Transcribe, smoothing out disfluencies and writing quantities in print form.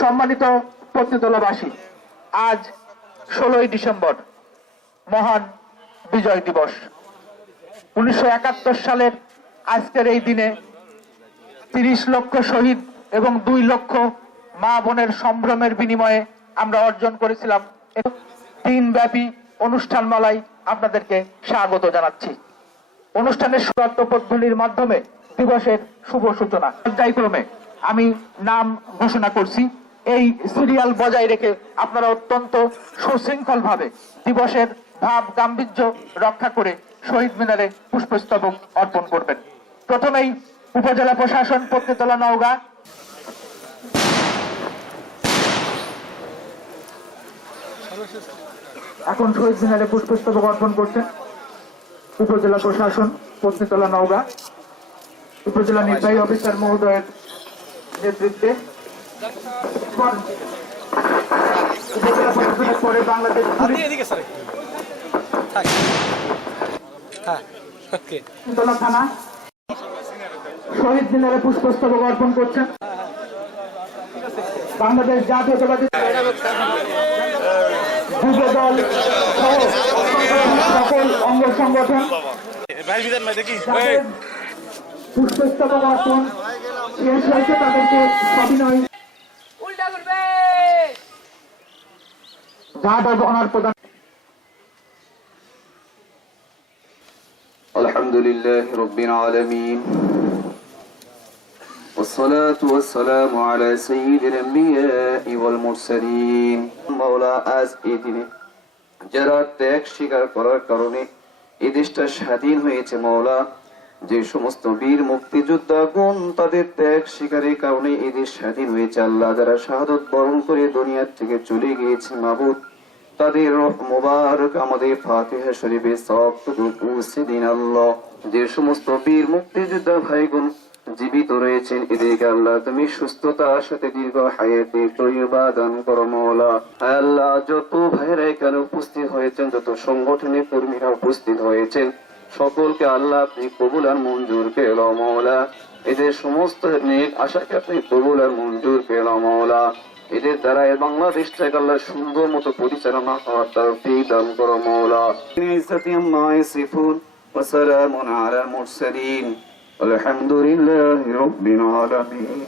সম্মানিত পত্নীতলাবাসী, আজ 16ই ডিসেম্বর মহান বিজয় দিবস। 1971 সালের আজকের এই দিনে 30 লক্ষ শহীদ এবং 2 লক্ষ মা বোনের সম্ভ্রমের বিনিময়ে আমরা অর্জন করেছিলাম দিনব্যাপী অনুষ্ঠানমালায় আপনাদেরকে স্বাগত জানাচ্ছি। অনুষ্ঠানের সুরাত্মপধ্বনির মাধ্যমে দিবসের শুভ সূচনা। পর্যায়ক্রমে আমি নাম ঘোষণা করছি। এই সিরিয়াল বজায় রেখে আপনারা অত্যন্ত সুশৃঙ্খল ভাবে দিবসের ভাব গাম্ভীর্য রক্ষা করে শহীদ মিনারে পুষ্পস্তবক অর্পণ করবেন। প্রথমেই উপজেলা প্রশাসন, পত্নীতলা, নওগাঁ। এখন শহীদ মিনারে পুষ্পস্তবক অর্পণ করছেন উপজেলা প্রশাসন, পত্নীতলা, নওগাঁ। উপজেলা নির্বাহী অফিসার মহোদয়ের নেতৃত্বে উপজেলা প্রশাসনের পরে বাংলাদেশ পত্নীতলা থানা শহীদ মিনারে পুষ্পস্তবক অর্পণ করছেন বাংলাদেশ জাতীয়তাবাদী যুব দল সকল অঙ্গ সংগঠন পুষ্পস্তবক অর্পণ শেষ হয়েছে, তাদেরকে সবিনয় অনার প্রদান। আলহামদুলিল্লাহ রাব্বিল আলামিন والصلاة والسلام على سيد الأنبياء والمرسلين। মাওলা, আজ এই দিনে যারা ত্যাগ স্বীকার করার কারণে এই দেশটা স্বাধীন হয়েছে, মাওলা, যে সমস্ত বীর মুক্তিযোদ্ধাগণ তাদের ত্যাগ স্বীকারের কারণে এই দেশ স্বাধীন হয়েছে, আল্লাহ, যারা শাহাদত বরণ করে দুনিয়ার থেকে চলে গিয়েছে, মাবুদ, তাদের রূহ মুবারক আমাদের ফাতিহা শরীফে সওয়াবটুকু পৌঁছে দিন আল্লাহ। যে সমস্ত বীর মুক্তিযোদ্ধা ভাইগণ জীবিত রয়েছেন, এদেরকে আল্লাহ তুমি সুস্থতার সাথে দীর্ঘ হায়াতে তৈয়বা দান করো মাওলা। আল্লাহ, যত ভাইরা এখানে উপস্থিত হয়েছেন, যত সংগঠনের কর্মীরা উপস্থিত হয়েছেন, সকলকে আল্লাহ আপনি কবুল আর মঞ্জুর পেল মাওলা। এদের সমস্ত নেক আশাকে আপনি কবুল আর মঞ্জুর পেল মাওলা। এদের দ্বারা বাংলাদেশটাকে আল্লাহ সুন্দর মতো পরিচালনা হওয়ার তৌফিক দান করো মাওলা। ইজ্জতি আম্মা ইয়াসিফুন ওয়া সালামুন আলাল মুরসালিন আলহামদুলিল্লাহি রাব্বিল আলামিন।